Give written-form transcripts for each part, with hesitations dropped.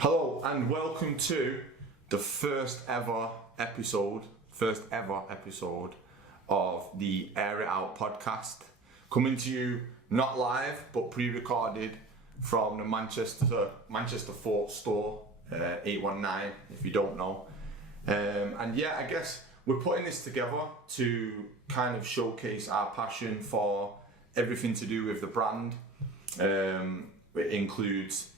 Hello and welcome to the first ever episode of the Air It Out podcast. Coming to you not live but pre-recorded from the Manchester Fort store, 819 if you don't know. And yeah, I guess we're putting this together to kind of showcase our passion for everything to do with the brand. It includes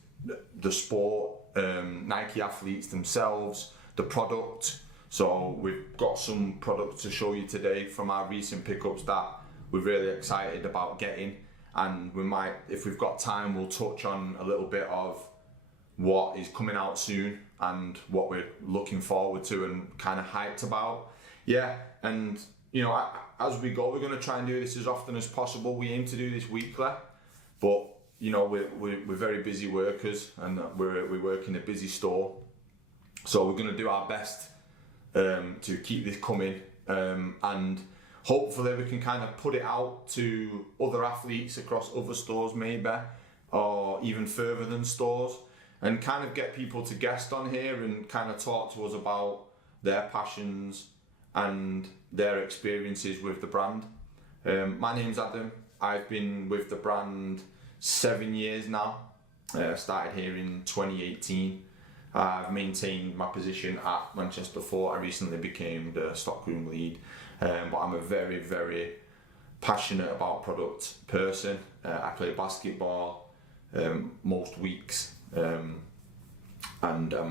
the sport, Nike athletes themselves, the product. So we've got some products to show you today from our recent pickups that we're really excited about getting, and we might, if we've got time, we'll touch on a little bit of what is coming out soon and what we're looking forward to and kind of hyped about. Yeah, and you know, as we go, we're going to try and do this as often as possible. We aim to do this weekly, but you know, we're very busy workers, and we work in a busy store, so we're going to do our best to keep this coming, and hopefully we can kind of put it out to other athletes across other stores maybe, or even further than stores, and kind of get people to guest on here and kind of talk to us about their passions and their experiences with the brand. My name's Adam. I've been with the brand 7 years now. Started here in 2018. I've maintained my position at Manchester Fort. I recently became the stockroom lead, but I'm a very, very passionate about product person. I play basketball most weeks, and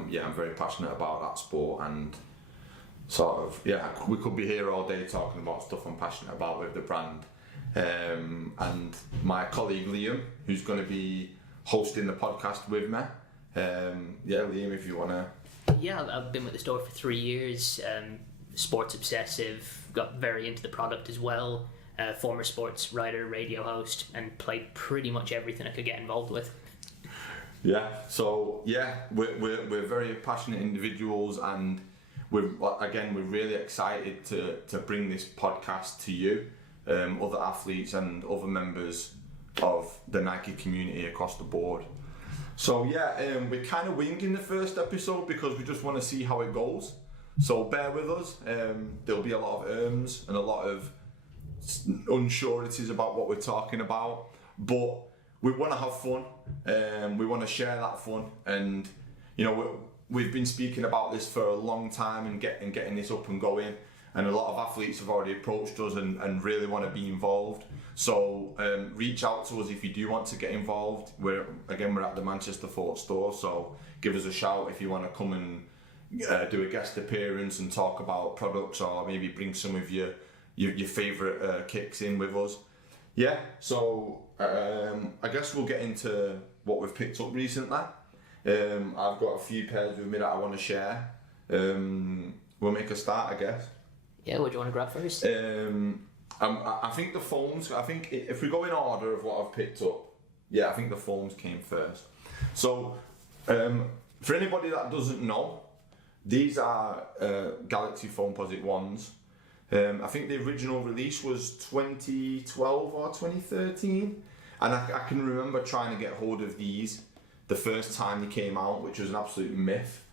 yeah, I'm very passionate about that sport, and sort of, yeah, we could be here all day talking about stuff I'm passionate about with the brand. And my colleague Liam, who's going to be hosting the podcast with me. Yeah, Liam, if you want to. Yeah, I've been with the store for 3 years. Sports obsessive, got very into the product as well. Former sports writer, radio host, and played pretty much everything I could get involved with. Yeah, so yeah, we're very passionate individuals, and we're really excited to bring this podcast to you. Other athletes and other members of the Nike community across the board. So yeah, we're kind of winging the first episode because we just want to see how it goes. So bear with us. There'll be a lot of ums and a lot of unsureties about what we're talking about, but we want to have fun. We want to share that fun, and you know, we've been speaking about this for a long time and getting this up and going. And a lot of athletes have already approached us and really want to be involved. So reach out to us if you do want to get involved. We're at the Manchester Fort store, so give us a shout if you want to come and do a guest appearance and talk about products, or maybe bring some of your favourite kicks in with us. Yeah, so I guess we'll get into what we've picked up recently. I've got a few pairs with me that I want to share. We'll make a start, I guess. Yeah, what do you want to grab first? I think the foams, if we go in order of what I've picked up, yeah, I think the foams came first. So, for anybody that doesn't know, these are Galaxy Foamposite 1s. I think the original release was 2012 or 2013, and I can remember trying to get hold of these the first time they came out, which was an absolute myth.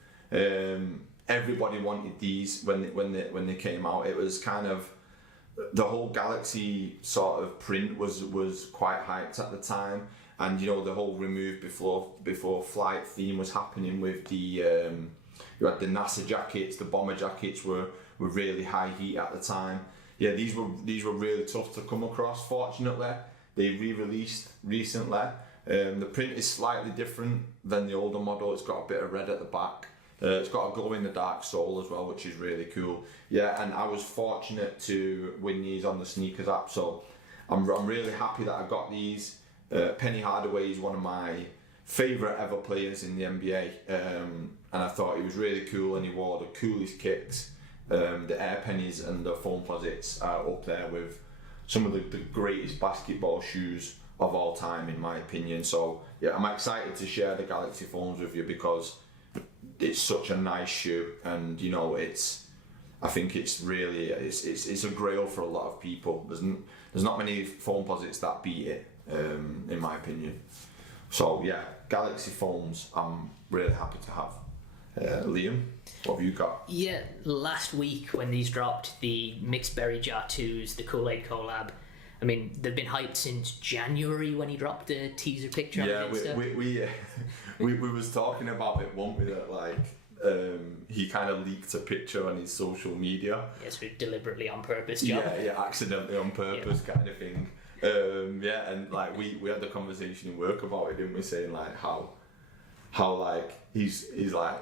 Everybody wanted these when they came out. It was kind of, the whole Galaxy sort of print was quite hyped at the time, and you know, the whole remove before flight theme was happening with the you had the NASA jackets, the bomber jackets were really high heat at the time. Yeah, these were really tough to come across. Fortunately, they re-released recently. The print is slightly different than the older model. It's got a bit of red at the back. It's got a glow-in-the-dark sole as well, which is really cool. Yeah, and I was fortunate to win these on the sneakers app, so I'm really happy that I got these. Penny Hardaway is one of my favourite ever players in the NBA, and I thought he was really cool, and he wore the coolest kicks. The Air Pennies and the Foamposites are up there with some of the greatest basketball shoes of all time, in my opinion. So yeah, I'm excited to share the Galaxy Foams with you because it's such a nice shoe, and you know, I think it's really it's a grail for a lot of people. There's not many Foamposites that beat it, in my opinion. So yeah, Galaxy foams I'm really happy to have. Liam, what have you got? Yeah, last week when these dropped, the Mixed Berry Jar 2s, the Kool-Aid collab, I mean, they've been hyped since January when he dropped a teaser picture on Insta. we was talking about it, weren't we, that like he kind of leaked a picture on his social media. Yeah, so deliberately on purpose, John. Yeah, accidentally on purpose kind of thing. And like we had a conversation in work about it, didn't we, saying like how like he's like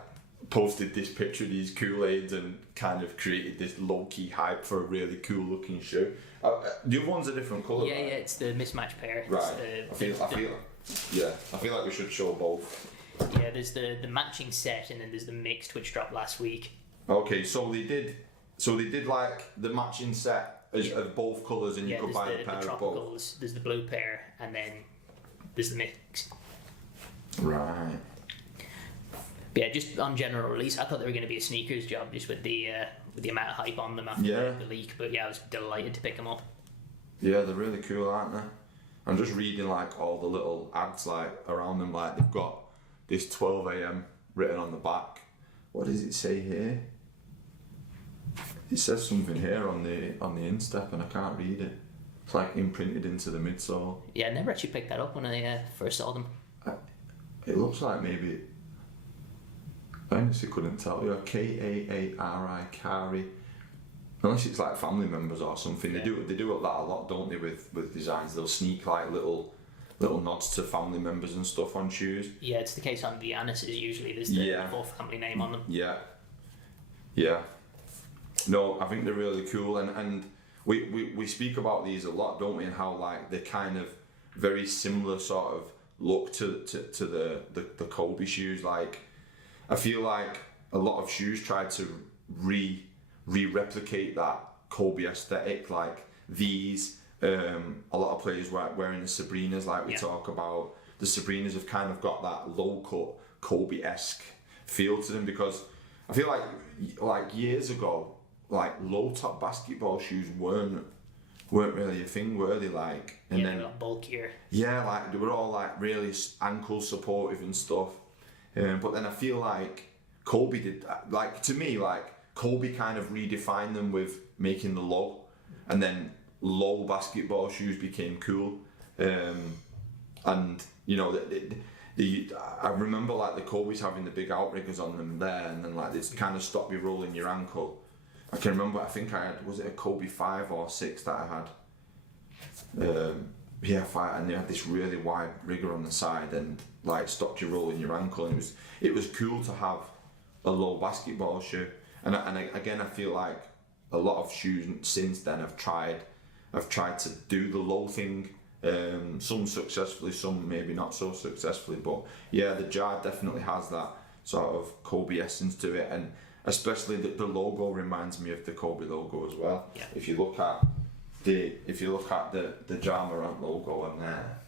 posted this picture of these Kool-Aids and kind of created this low-key hype for a really cool looking shoe. The other one's a different colour. Yeah, it's the mismatch pair. Right. I feel like we should show both. Yeah, there's the matching set and then there's the mixed, which dropped last week. Okay, so they did like the matching set of both colours, and you could buy a pair of both. There's the blue pair and then there's the mix. Right. But yeah, just on general release, I thought they were going to be a sneakers job, just with the amount of hype on them after the leak. But yeah, I was delighted to pick them up. Yeah, they're really cool, aren't they? I'm just reading like all the little ads like around them. Like they've got this 12 a.m. written on the back. What does it say here? It says something here on the instep, and I can't read it. It's like imprinted into the midsole. Yeah, I never actually picked that up when I first saw them. It looks like maybe. I honestly couldn't tell you. Kaari, Kari. Unless it's like family members or something. Yeah. They do that a lot, don't they? With designs, they'll sneak like little nods to family members and stuff on shoes. Yeah, it's the case on the Anis's usually. There's the full family name on them. Yeah. No, I think they're really cool, and we speak about these a lot, don't we? And how like they're kind of very similar sort of look to the Kobe shoes. Like I feel like a lot of shoes try to replicate that Kobe aesthetic. Like these, a lot of players wearing the Sabrinas, like we talk about. The Sabrinas have kind of got that low cut Kobe-esque feel to them, because I feel like years ago, like low top basketball shoes weren't really a thing, were they? Like, and then they got bulkier. Yeah, like they were all like really ankle supportive and stuff. But then I feel like Kobe did, like to me, like Kobe kind of redefined them with making the low, and then low basketball shoes became cool. And you know, I remember like the Kobe's having the big outriggers on them there, and then like this kind of stop you rolling your ankle. I can remember, I think I had, was it a Kobe 5 or 6 that I had? 5, and they had this really wide rigger on the side and like stopped you rolling your ankle, and it was cool to have a low basketball shoe. And again, I feel like a lot of shoes since then have tried to do the low thing, some successfully, some maybe not so successfully, but yeah, the Jar definitely has that sort of Kobe essence to it, and especially the logo reminds me of the Kobe logo as well. Yeah. If you look at the Ja Morant logo on there,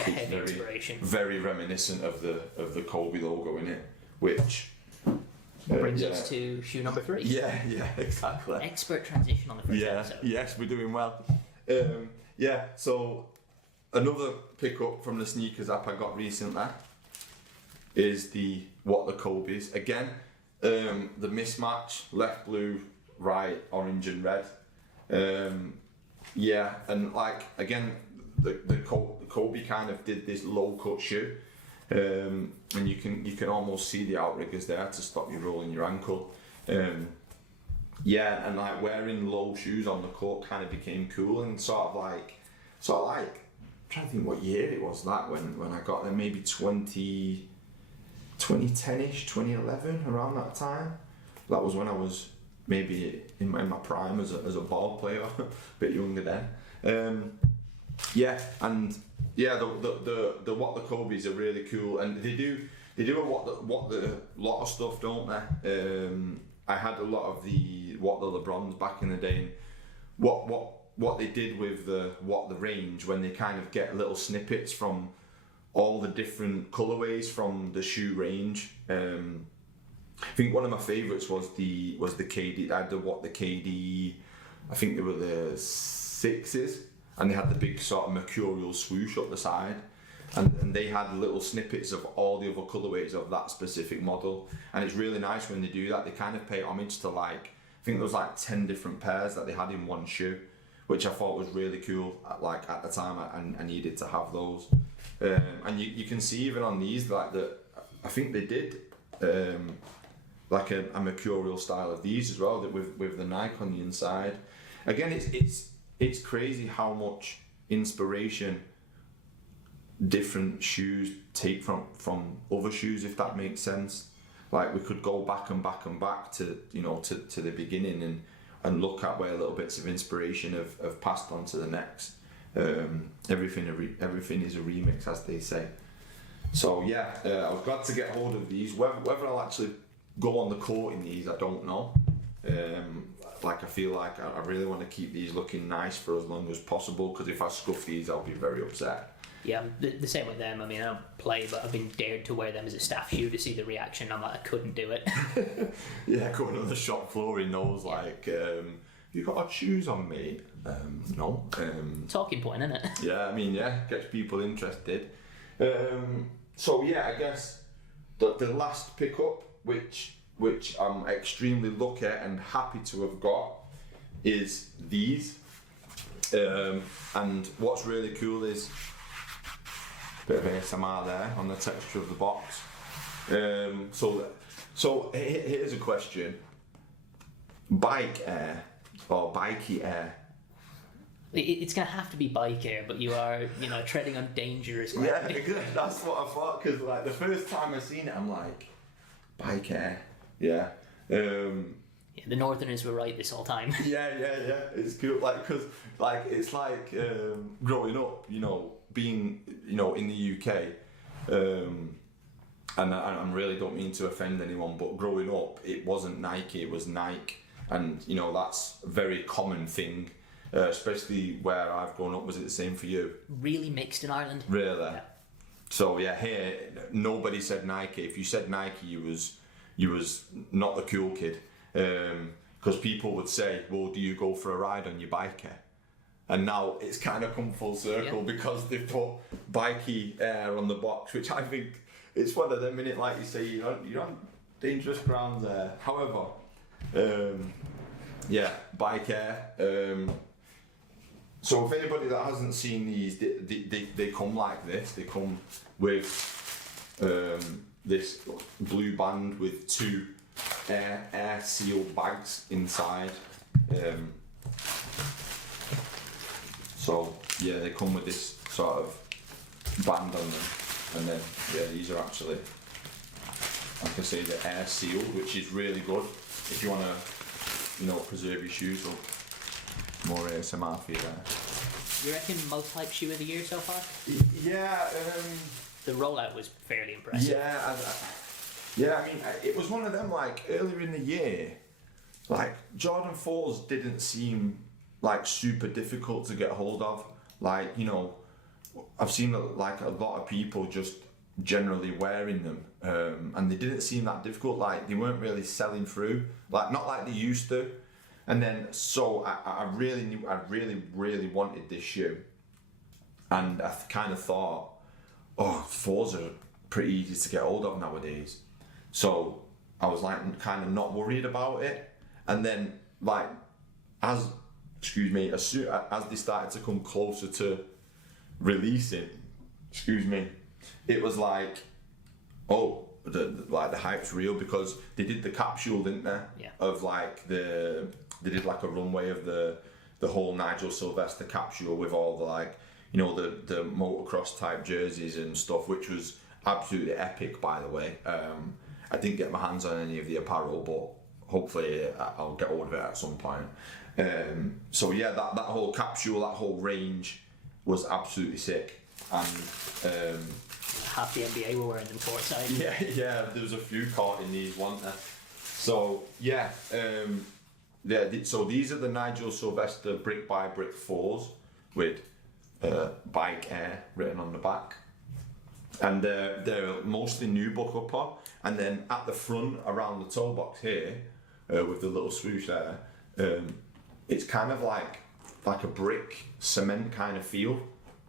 heavy inspiration, very reminiscent of the Kobe logo in it, which brings us to shoe number 3. Yeah, exactly. Expert transition on the first episode. Yes, we're doing well. So another pickup from the sneakers app I got recently is the What the Kobe's. Again, the mismatch, left blue, right orange and red. And like again, the Kobe kind of did this low cut shoe, and you can almost see the outriggers there to stop you rolling your ankle. And like wearing low shoes on the court kind of became cool, and sort of like I'm trying to think what year it was that when I got them, maybe 2010ish, 2011, around that time. That was when I was maybe in my prime as a ball player, a bit younger then. The What the Kobe's are really cool, and they do a what the lot of stuff, don't they? I had a lot of the What the LeBrons back in the day, and what they did with the range, when they kind of get little snippets from all the different colorways from the shoe range. I think one of my favourites was the KD. I had the KD. I think they were the 6s, and they had the big sort of mercurial swoosh up the side. and they had little snippets of all the other colorways of that specific model, and it's really nice when they do that. They kind of pay homage to like, I think there was like 10 different pairs that they had in one shoe, which I thought was really cool. Like at the time, I needed to have those, and you can see even on these like that. I think they did like a mercurial style of these as well, that with the Nike on the inside. Again, it's crazy how much inspiration different shoes take from other shoes, if that makes sense. Like we could go back and back and back to, you know, to the beginning and look at where little bits of inspiration have passed on to the next. Everything is a remix, as they say. So yeah, I was glad to get hold of these. Whether I'll actually go on the court in these, I don't know. Like I feel like I really want to keep these looking nice for as long as possible, because if I scuff these, I'll be very upset. Yeah, the same with them. I mean, I don't play, but I've been dared to wear them as a staff shoe to see the reaction. I'm like, I couldn't do it. Yeah, going on the shop floor, he knows like, you got odd shoes on, mate? No. Talking point, isn't it? Yeah, I mean, yeah, gets people interested. So yeah, I guess the last pickup, which I'm extremely lucky and happy to have got, is these. And what's really cool is a bit of ASMR there on the texture of the box. So here's a question: Bike Air or Bikey Air? It's going to have to be Bike Air, but you are, you know, treading on dangerous ground. Yeah, that's what I thought, because like the first time I seen it, I'm like, Bike Air, yeah. Yeah, the Northerners were right this whole time. Yeah, it's cool, like, because like it's like growing up, you know, being, you know, in the UK, and I really don't mean to offend anyone, but growing up, it wasn't Nike, it was Nike, and you know that's a very common thing. Especially where I've grown up. Was it the same for you? Really mixed in Ireland. Really? Yeah. So yeah, here nobody said Nike. If you said Nike, you was not the cool kid, because people would say, "Well, do you go for a ride on your bike?" And now it's kind of come full circle, because they've put Bikey Air on the box, which I think it's one of them. Minute, like you say, you're on dangerous ground there. However, yeah, Bike Air. So if anybody that hasn't seen these, they come like this. They come with this blue band with two air sealed bags inside. So yeah, they come with this sort of band on them, and then yeah, these are actually, like I say, the air sealed, which is really good if you want to, you know, preserve your shoes. Or more ASMR for you there. You reckon most hype shoe of the year so far? Yeah. The rollout was fairly impressive. Yeah, I mean, it was one of them, like, earlier in the year, like, Jordan 4s didn't seem, like, super difficult to get hold of. Like, you know, I've seen, like, a lot of people just generally wearing them, and they didn't seem that difficult. Like, they weren't really selling through, like, not like they used to. And then, so I really wanted this shoe, and I kind of thought, oh, 4s are pretty easy to get hold of nowadays. So I was like kind of not worried about it. And then, like, as soon as they started to come closer to releasing, it was like, oh, the hype's real, because they did the capsule, didn't they? Yeah. Of like they did like a runway of the whole Nigel Sylvester capsule with all the, like, you know, the motocross type jerseys and stuff, which was absolutely epic, by the way. I didn't get my hands on any of the apparel, but hopefully I'll get hold of it at some point. So yeah, that whole capsule, that whole range was absolutely sick. And half the NBA were wearing them courtside. Yeah, there was a few caught in these, weren't there? So yeah, so these are the Nigel Sylvester Brick by Brick 4s with Bike Air written on the back, and they're mostly new buckle upper, and then at the front around the toe box here, with the little swoosh there, it's kind of like a brick cement kind of feel.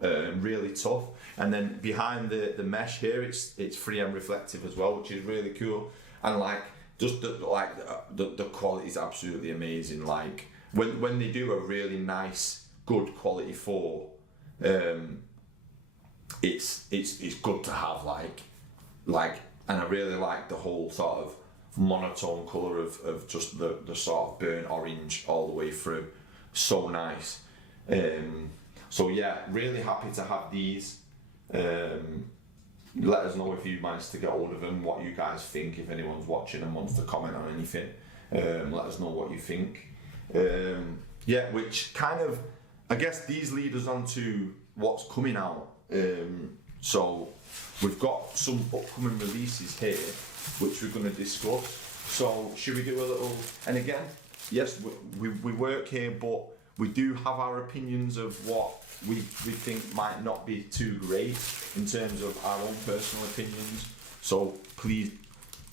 really tough. And then behind the mesh here, it's 3M reflective as well, which is really cool. And like just the quality is absolutely amazing. Like when they do a really nice, good quality 4, it's good to have like, and I really like the whole sort of monotone colour of just the sort of burnt orange all the way through. So nice. So yeah, really happy to have these. Let us know if you managed to get hold of them, what you guys think, if anyone's watching and wants to comment on anything. Let us know what you think. Yeah, which kind of, I guess these lead us on to what's coming out. So we've got some upcoming releases here, which we're going to discuss. So should we do a little, and again, yes, we work here, but we do have our opinions of what we think might not be too great in terms of our own personal opinions. So please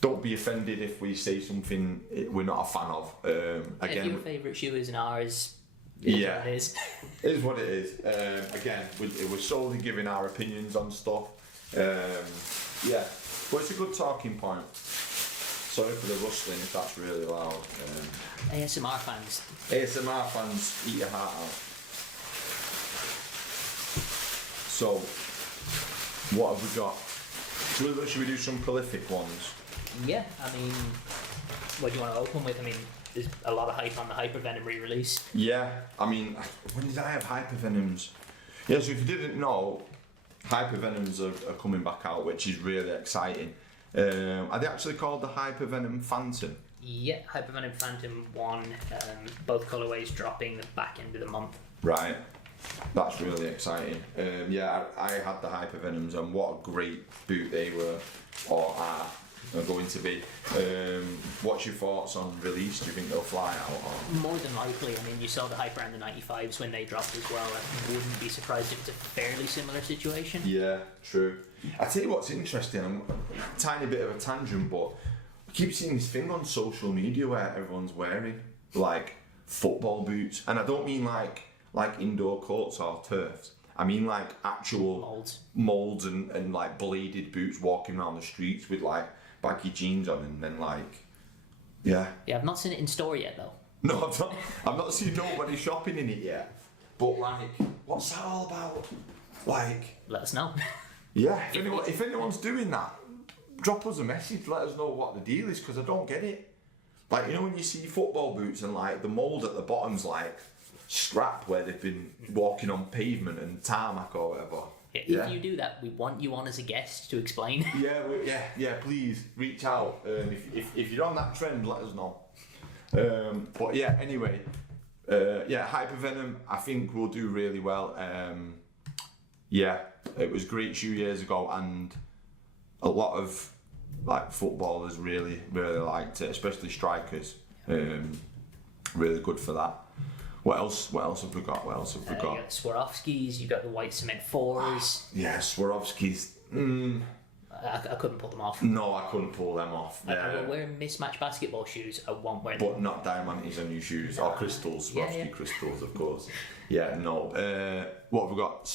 don't be offended if we say something we're not a fan of. Again, if your favourite shoe isn't ours, yeah, it is. It is what it is. Again, we're solely giving our opinions on stuff. Yeah, but it's a good talking point. Sorry for the rustling if that's really loud. ASMR fans, eat your heart out. So, what have we got? Should we do some prolific ones? Yeah, I mean, what do you want to open with? I mean, there's a lot of hype on the Hypervenom re-release. Yeah, I mean, when did I have Hypervenoms? Yeah, so if you didn't know, Hypervenoms are coming back out, which is really exciting. Are they actually called the Hypervenom Phantom? Yeah, Hypervenom Phantom 1, both colourways dropping the back end of the month. Right, that's really exciting. Yeah, I had the Hypervenoms, and what a great boot they were, or are going to be. What's your thoughts on release? Do you think they'll fly out? Or? More than likely. I mean, you saw the Hyper and the 95s when they dropped as well. I wouldn't be surprised if it's a fairly similar situation. Yeah, true. I tell you what's interesting, a tiny bit of a tangent, but I keep seeing this thing on social media where everyone's wearing like football boots, and I don't mean like indoor courts or turfs. I mean like actual molds and like bladed boots, walking around the streets with like baggy jeans on, and then like, yeah. Yeah, I've not seen it in store yet though. No, I've not seen nobody shopping in it yet. But like, what's that all about? Like, let us know. Yeah, if anyone's doing that, drop us a message, let us know what the deal is, because I don't get it. Like, you know when you see football boots and like the mould at the bottom's like scrap where they've been walking on pavement and tarmac or whatever. Yeah, if you do that, we want you on as a guest to explain. Yeah, please reach out. If you're on that trend, let us know. But yeah, anyway, Hypervenom, I think will do really well. Yeah, it was great a few years ago, and a lot of like footballers really liked it, especially strikers. Really good for that. What else have we got? You got Swarovskis, you got the white cement 4s. Yeah, Swarovskis. I couldn't pull them off. No, I couldn't pull them off. I will wear mismatched basketball shoes. I won't wear them. But not diamantes on your shoes, or crystals, Swarovski crystals, of course. Yeah, no. What have we got?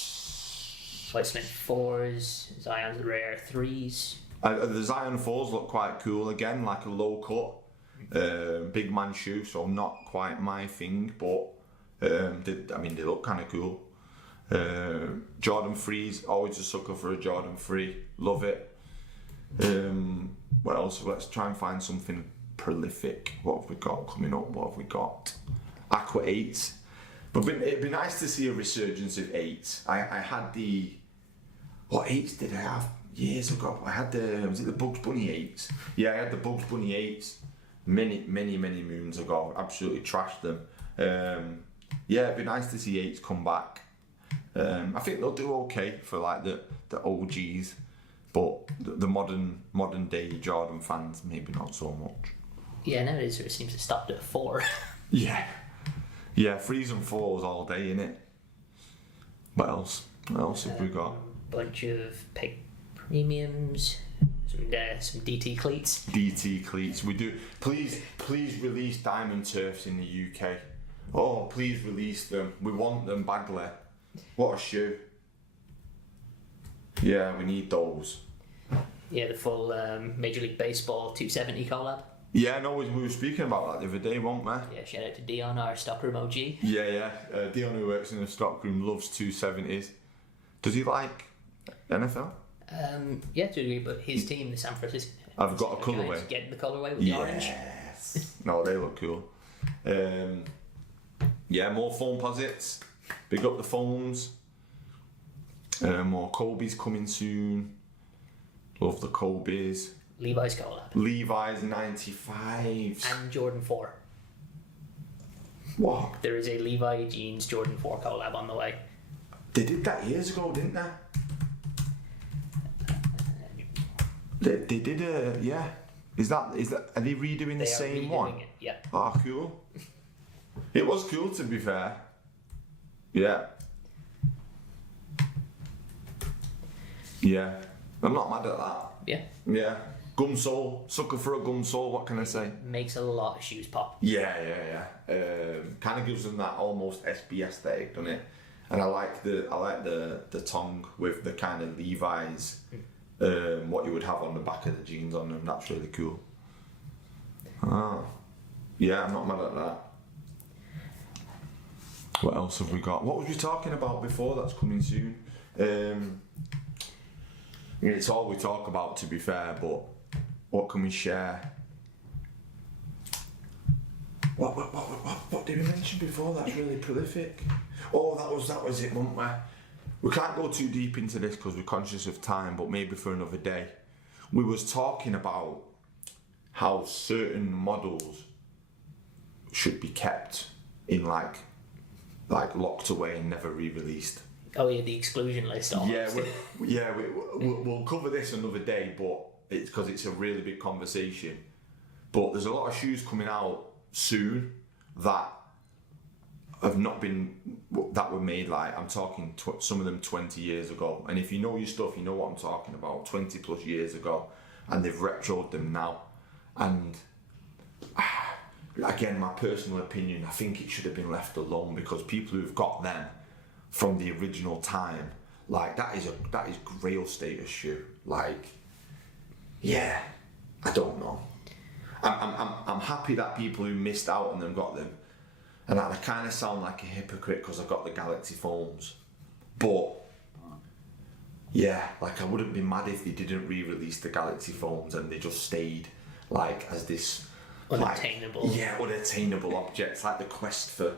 White cement 4s, Zion's Rare 3s. The Zion 4s look quite cool again, like a low cut, big man shoe, so not quite my thing, but they look kind of cool. Jordan 3s, always a sucker for a Jordan 3, love it. What else? Let's try and find something prolific. What have we got coming up? What have we got? Aqua 8s. But it'd be nice to see a resurgence of 8s. I had what 8s did I have years ago? I had was it the Bugs Bunny 8s? Yeah, I had the Bugs Bunny 8s many moons ago. Absolutely trashed them. Yeah, it'd be nice to see 8s come back. I think they'll do okay for like the OGs, but the modern day Jordan fans maybe not so much. Yeah, nowadays it seems to stop at 4. Yeah, 3s and 4s all day, innit? What else have we got? Bunch of pig premiums, some DT cleats. DT cleats. We do. Please release Diamond Turfs in the UK. Oh, please release them. We want them badly. What a shoe. Yeah, we need those. Yeah, the full Major League Baseball 270 collab. Yeah, no, we were speaking about that the other day, weren't we? Yeah, shout out to Dion, our stockroom OG. Yeah. Dion, who works in the stockroom, loves 270s. Does he like NFL? Yeah, to a degree, but his team, the San Francisco. I've got a colourway. Giants, get the colourway with the orange. Yes. No, they look cool. Yeah, more foam posits. Big up the foams. More Kobe's coming soon. Love the Kobe's. Levi's collab. Levi's 95s. And Jordan 4. What? There is a Levi Jeans Jordan 4 collab on the way. They did that years ago, didn't they? They did a yeah. Is that are they redoing the same one? It, yeah. Ah, cool. It was cool, to be fair. Yeah. Yeah. I'm not mad at that. Yeah. Yeah. Gum sole. Sucker for a gum sole, what can I say? Makes a lot of shoes pop. Yeah. Kind of gives them that almost SB aesthetic, doesn't it? And I like the tongue with the kind of Levi's, what you would have on the back of the jeans on them. That's really cool. Ah. Yeah, I'm not mad at that. What else have we got? What was we talking about before that's coming soon? It's all we talk about, to be fair, but what can we share? What did we mention before that's really prolific? Oh, that was it, wasn't we? We can't go too deep into this because we're conscious of time, but maybe for another day. We was talking about how certain models should be kept in like locked away and never re-released. Oh yeah, the exclusion list. Almost. We'll cover this another day, but it's because it's a really big conversation. But there's a lot of shoes coming out soon that have not been, that were made, like I'm talking some of them 20 years ago. And if you know your stuff, you know what I'm talking about. 20 plus years ago, and they've retroed them now. And again, my personal opinion, I think it should have been left alone, because people who've got them from the original time, like that is Grail status shoe. Like, yeah, I don't know. I'm happy that people who missed out on them got them, and I kind of sound like a hypocrite because I got the Galaxy foams, but yeah, like I wouldn't be mad if they didn't re-release the Galaxy foams and they just stayed like as this unattainable. Like, unattainable objects, like the quest for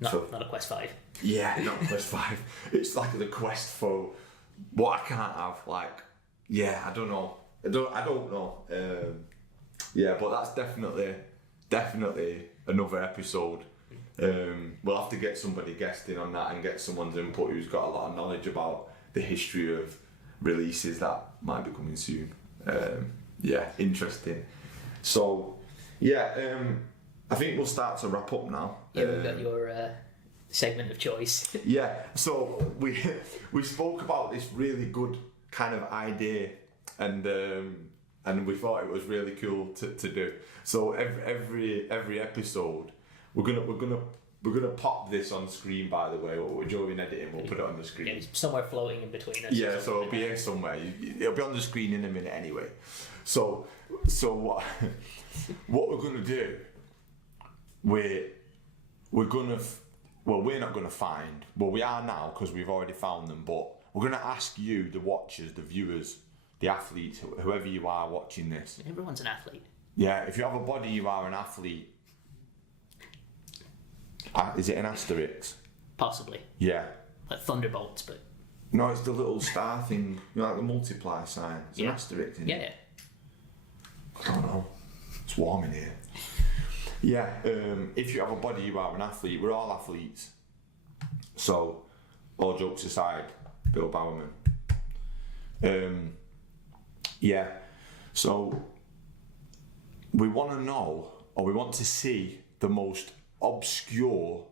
not a Quest 5. Yeah, not Quest 5. It's like the quest for what I can't have. Like, yeah, I don't know. Yeah, but that's definitely another episode. We'll have to get somebody guesting on that and get someone's input who's got a lot of knowledge about the history of releases that might be coming soon. Yeah, interesting. So, yeah, I think we'll start to wrap up now. Yeah, we've got your segment of choice. Yeah, so we spoke about this really good kind of idea, and we thought it was really cool to do. So every episode, we're gonna pop this on screen. By the way, we're doing editing. We'll put it on the screen. Yeah, it's somewhere floating in between us. Yeah, so it'll be here somewhere. It'll be on the screen in a minute anyway. So what we're gonna do? We're not gonna find. Well, we are now because we've already found them. But we're gonna ask you, the watchers, the viewers, the athletes, whoever you are watching this. Everyone's an athlete. Yeah, if you have a body, you are an athlete. Is it an asterisk? Possibly. Yeah. Like thunderbolts, but. No, it's the little star thing. You know, like the multiply sign. It's an asterisk. Isn't it? Yeah. I don't know. It's warm in here. Yeah. If you have a body, you are an athlete. We're all athletes. So, all jokes aside, Bill Bowerman. Yeah. So, we want to know, or we want to see the most obscure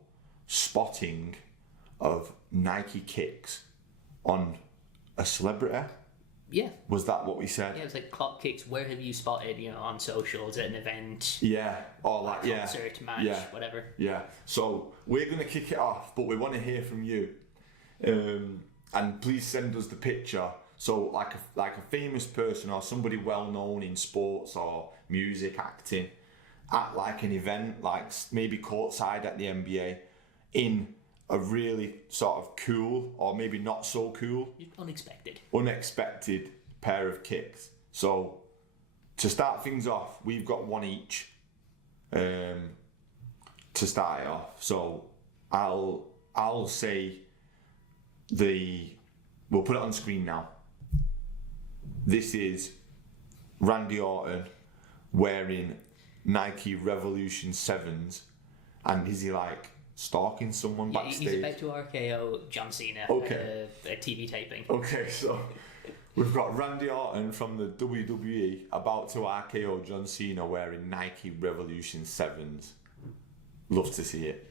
spotting of Nike kicks on a celebrity. Yeah. Was that what we said? Yeah, it was like clock kicks. Where have you spotted? On socials, at an event. Yeah. Or like, yeah. Concert, match, whatever. Yeah. So we're gonna kick it off, but we want to hear from you. and please send us the picture. So like a famous person or somebody well known in sports or music, acting, at like an event, like maybe courtside at the NBA, in a really sort of cool or maybe not so cool, unexpected pair of kicks. So to start things off, we've got one each to start it off. So I'll say we'll put it on screen now. This is Randy Orton wearing Nike Revolution 7s, and is he like stalking someone backstage? He's about to RKO John Cena okay. at a TV taping. Okay, so we've got Randy Orton from the WWE about to RKO John Cena wearing Nike Revolution 7s. Love to see it.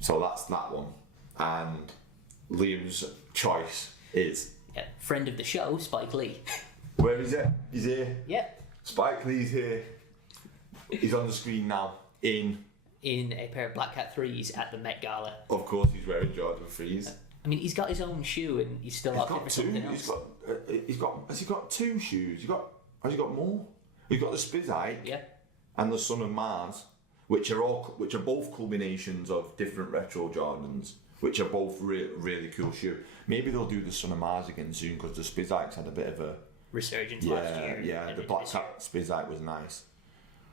So that's that one. And Liam's choice is... friend of the show, Spike Lee. Where is it? He's here. Yeah. Spike Lee's here. He's on the screen now. In a pair of Black Cat 3s at the Met Gala. Of course, he's wearing Jordan 3s. I mean, he's got his own shoe, and he's still out for something else. Has he got two shoes? Has he got more? He's got the Spizite. Yeah. And the Son of Mars, which are both culminations of different retro Jordans, which are both really cool shoe. Maybe they'll do the Son of Mars again soon, because the Spizite's had a bit of a resurgence last year. Yeah, the Black Cat Spizite was nice.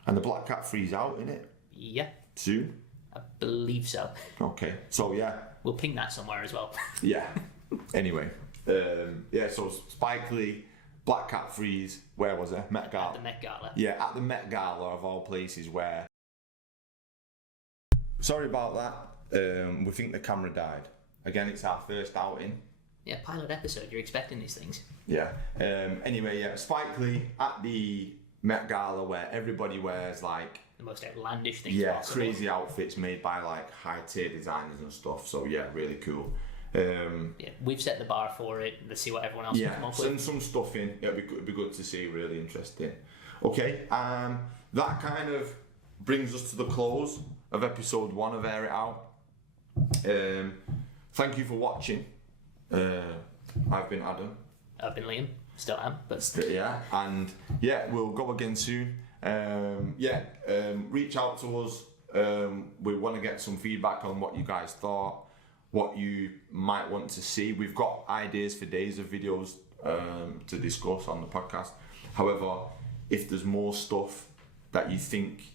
And the Black Cat 3's out, innit? Yeah. Soon? I believe so. Okay, so yeah. We'll ping that somewhere as well. Yeah. Anyway, so Spike Lee, Black Cat 3's, where was it? Met Gala. At the Met Gala. Yeah, at the Met Gala of all places where... Sorry about that. We think the camera died. Again, it's our first outing. Yeah, pilot episode, you're expecting these things. Yeah. Anyway, yeah, Spike Lee at the Met Gala where everybody wears like... the most outlandish things possible. Crazy outfits made by like high tier designers and stuff. So yeah, really cool. We've set the bar for it. Let's see what everyone else can come up with. Send some stuff in. It'd be good to see. Really interesting. Okay, that kind of brings us to the close of episode 1 of Air It Out. Thank you for watching. I've been Adam. I've been Liam. Still am, but and we'll go again soon. Reach out to us. We want to get some feedback on what you guys thought, what you might want to see. We've got ideas for days of videos to discuss on the podcast. However, if there's more stuff that you think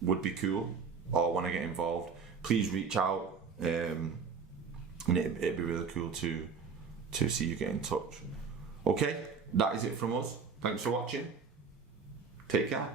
would be cool or want to get involved, please reach out. And it'd be really cool to see you get in touch. Okay, that is it from us. Thanks for watching. Take care.